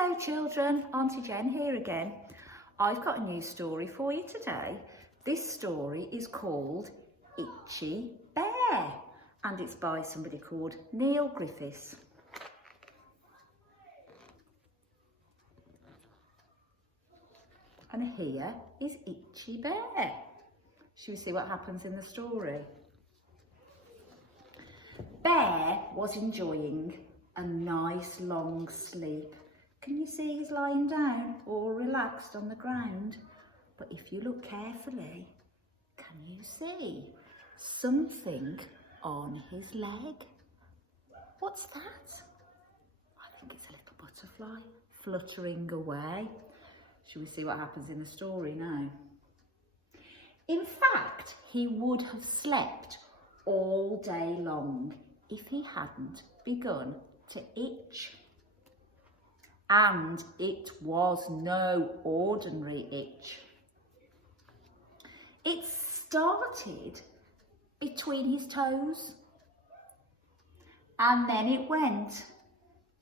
Hello children, Auntie Jen here again. I've got a new story for you today. This story is called Itchy Bear and it's by somebody called Neil Griffiths. And here is Itchy Bear. Shall we see what happens in the story? Bear was enjoying a nice long sleep. Can you see he's lying down all relaxed on the ground? But if you look carefully, can you see something on his leg? What's that? I think it's a little butterfly fluttering away. Shall we see what happens in the story now? In fact, he would have slept all day long if he hadn't begun to itch. And it was no ordinary itch. It started between his toes and then it went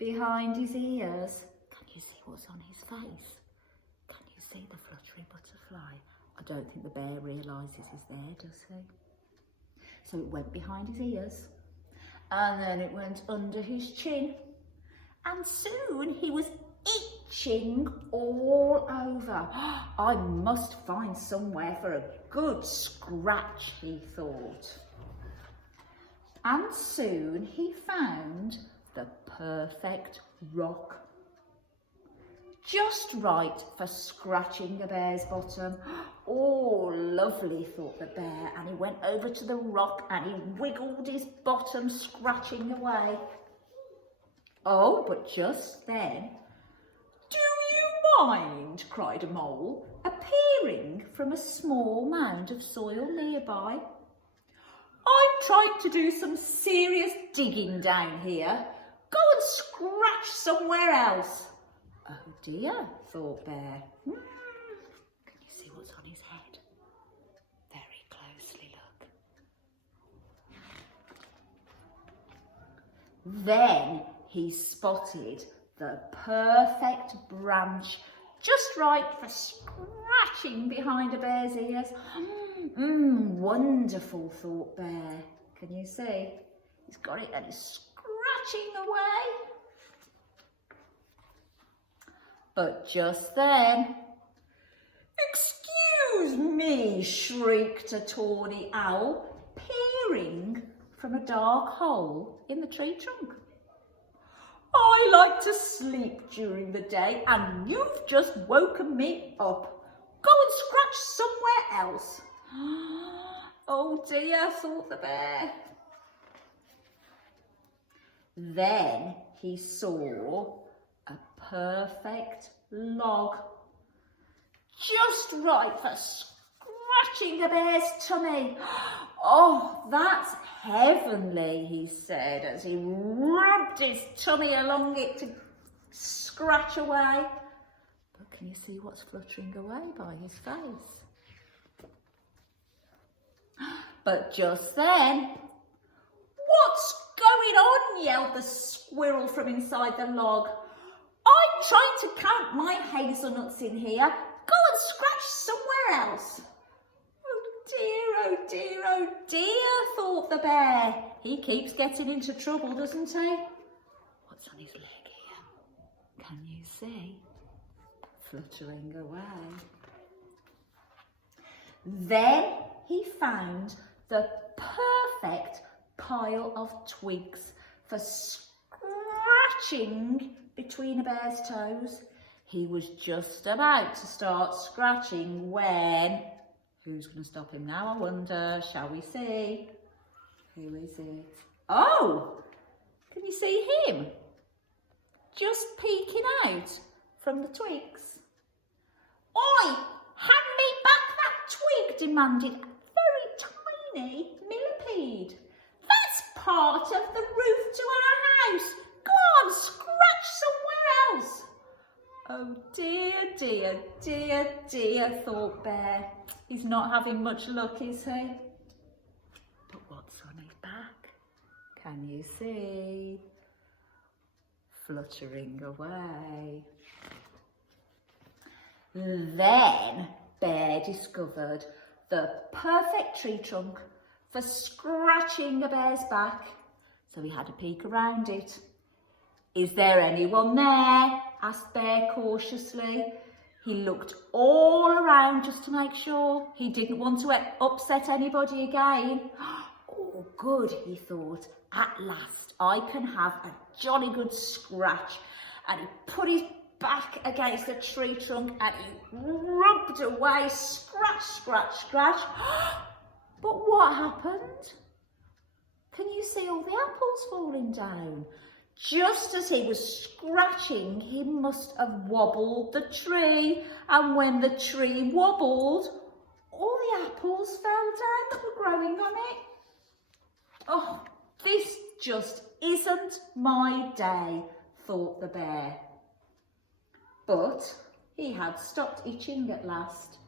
behind his ears. Can you see what's on his face? Can you see the fluttering butterfly? I don't think the bear realises he's there, does he? So it went behind his ears and then it went under his chin. And soon he was itching all over. I must find somewhere for a good scratch, he thought. And soon he found the perfect rock. Just right for scratching a bear's bottom. Oh, lovely, thought the bear. And he went over to the rock and he wiggled his bottom, scratching away. Oh, but just then, "Do you mind?" cried a mole, appearing from a small mound of soil nearby. "I'm trying to do some serious digging down here. Go and scratch somewhere else." Oh dear, thought Bear. Can you see what's on his head? Very closely look. Then he spotted the perfect branch, just right for scratching behind a bear's ears. Wonderful, thought Bear. Can you see? He's got it and he's scratching away. But just then, "Excuse me," shrieked a tawny owl, peering from a dark hole in the tree trunk. "I like to sleep during the day and you've just woken me up. Go and scratch somewhere else." Oh dear, thought the bear. Then he saw a perfect log, just right for scratching a bear's tummy. "Oh, that's heavenly," he said as he rubbed his tummy along it to scratch away. But can you see what's fluttering away by his face? But just then, "What's going on?" yelled the squirrel from inside the log. "I'm trying to count my hazelnuts in here. Go and scratch somewhere else." "Oh dear, oh dear, oh dear," thought the bear. He keeps getting into trouble, doesn't he? What's on his leg here? Can you see? Fluttering away. Then he found the perfect pile of twigs for scratching between a bear's toes. He was just about to start scratching when... Who's going to stop him now, I wonder? Shall we see? Who is it? Oh! Can you see him? Just peeking out from the twigs. "Oi! Hand me back that twig," demanded a very tiny millipede. "That's part of the roof to our house. Go on, scratch somewhere else." Oh dear, dear, dear, dear, thought Bear. He's not having much luck, is he? But what's on his back? Can you see? fluttering away. Then Bear discovered the perfect tree trunk for scratching a bear's back, so he had a peek around it. "Is there anyone there?" asked Bear cautiously. He looked all around just to make sure. He didn't want to upset anybody again. "Oh, good," he thought. "At last I can have a jolly good scratch." And he put his back against the tree trunk and he rubbed away, scratch, scratch, scratch. But what happened? Can you see all the apples falling down? Just as he was scratching, he must have wobbled the tree. And when the tree wobbled, all the apples fell down that were growing on it. "Oh, this just isn't my day," thought the bear. But he had stopped itching at last.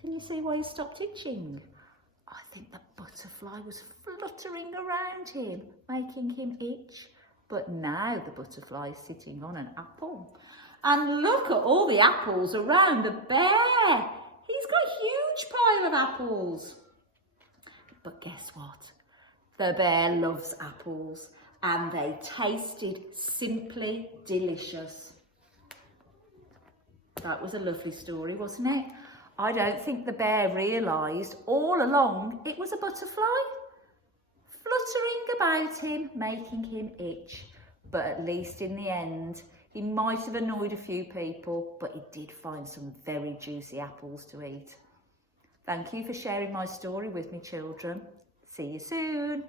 Can you see why he stopped itching? I think the butterfly was fluttering around him, making him itch. But now the butterfly is sitting on an apple. And look at all the apples around the bear. He's got a huge pile of apples. But guess what? The bear loves apples and they tasted simply delicious. That was a lovely story, wasn't it? I don't think the bear realised all along it was a butterfly fluttering about him, making him itch. But at least in the end, he might have annoyed a few people, but he did find some very juicy apples to eat. Thank you for sharing my story with me, children. See you soon.